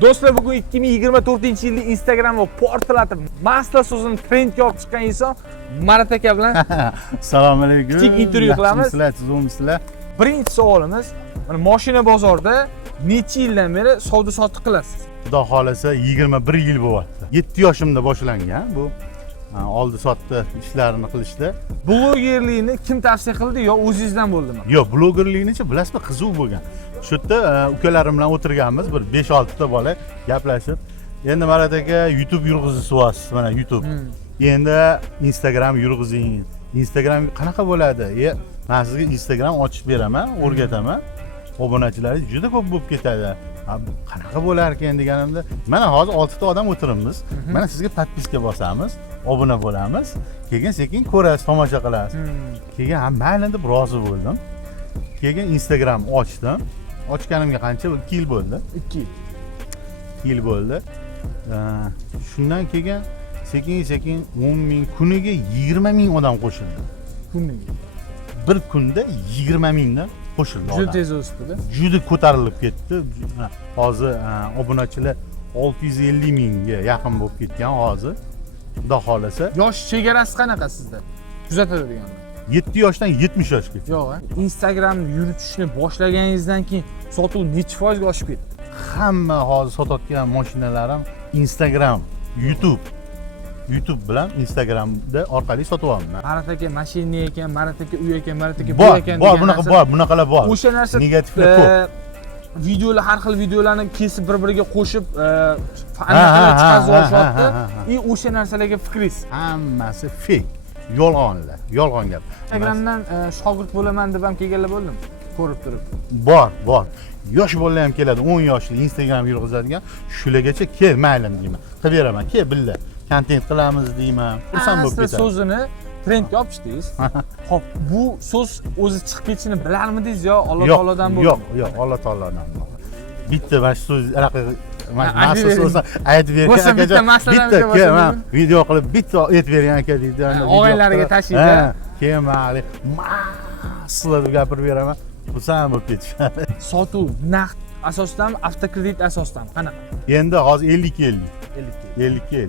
Do'stlar, bugun 2024-yilda Instagram va portallarda masla so'zini trendga olib chiqqan inson Marat aka bilan Assalomu alaykum. kichik intervyu qilamiz. Sizlar, siz o'msizlar. Birinchi savolimiz, mana mashina bozorida necha yildan beri savdo-sotiq qilasiz? Xudo xolasa 21 yil bo'lyapti. 7 yoshimda boshlangan bu oldi sotdi ishlarini qilishda. Blogerlikni kim tavsiya qildi yo o'zingizdan bo'ldimi? Yo'q, blogerlikni-chi bilasizmi, qiziq bo'lgan. Shu yerda ukalarim bilan o'tirganmiz, bir 5-6 ta bola gaplashib, endi Marat aka YouTube yurg'izyapsiz, mana YouTube. Endi Instagram yurg'izing. Instagram qanaqa bo'ladi? Men sizga Instagram ochib beraman, o'rgataman. Obunachilaringiz juda ko'p bo'lib ketadi. Qanaqa bo'lar ekan deganimda, mana hozir 6 ta odam o'tiribmiz. Mana sizga podpiska bosamiz, obuna bo'lamiz. Keyin sekin ko'rasiz, tomosha qilasiz. Keyin mayli deb rozi bo'ldim. Keyin Instagram ochdim. Ochganimga qancha? 2 yil bo'ldi. 2 yil bo'ldi. Shundan keyin sekin 10 ming, kuniga 20 ming odam qo'shildi. Kuniga. Bir kunda 20 mingdan qo'shildi. Juda tez o'sdi-da. Juda ko'tarilib ketdi. Hozir obunachilar 650 mingga yaqin bo'lib ketgan hozir. Xudo xolasa. Yosh chegarasi qanaqa sizda? Kuzatadigan. 7 yoshdan 70 yoshgacha. Yo'q, Instagramni yuritishni boshlaganingizdan keyin sotuv necha foizga oshib ketdi? Hamma hozir sotayotgan mashinalarim Instagram, YouTube bilan Instagramda orqali sotyapman. Marat aka mashina ekan, Marat aka uy ekan, Marat aka bu ekan. Bor, bunaqalar bor. O'sha narsa negativlar ko'p. Videolar, har xil videolarni kesib bir-biriga qo'shib, anaqa chiqarib olishyapti. O'sha narsalarga fikringiz? Hammasi fake. Yolg'on gap. Instagramdan shogird bo'laman deb ham kelganlar bo'ldimi? Ko'rib turib. Bor. Yosh bolalar ham keladi, 10 yoshli Instagram yurg'izadigan, shulargacha kel, mayli deyman. Qilib beraman, kel billa. Kontent qilamiz deyman. Xursand bo'lib ketadi. So'zini trendga olib chiqdingiz. Xo'p, bu so'z o'zi chiqib ketishini bilarmidingiz yo Alloh taolodan bo'ldimi? Yo'q, Alloh taolodan. Bitta mana shu so'z anaqa masla so'zini aytib bergan aka. Bitta video qilib bitta aytib bergan aka deydi. Og'aylariga tashiydi. Keyin mayli masla deb gapirib beraman. Xursand bo'lib ketishadi. Sotuv naqd asosdanmi, avtokredit asosdanmi? Qanaqa? Endi hozir 50-50.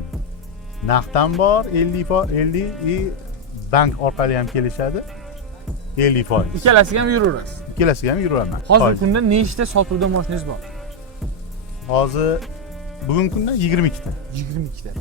Naqddan bor 50 bank orqali ham kelishadi 50%. Ikkalasiga ham yuraverasiz. Ikkalasiga ham yuraman. Hozir kunda nechta sotuvda mashinangiz bor? Hozir bugungi kunda 22 ta. 22 ta.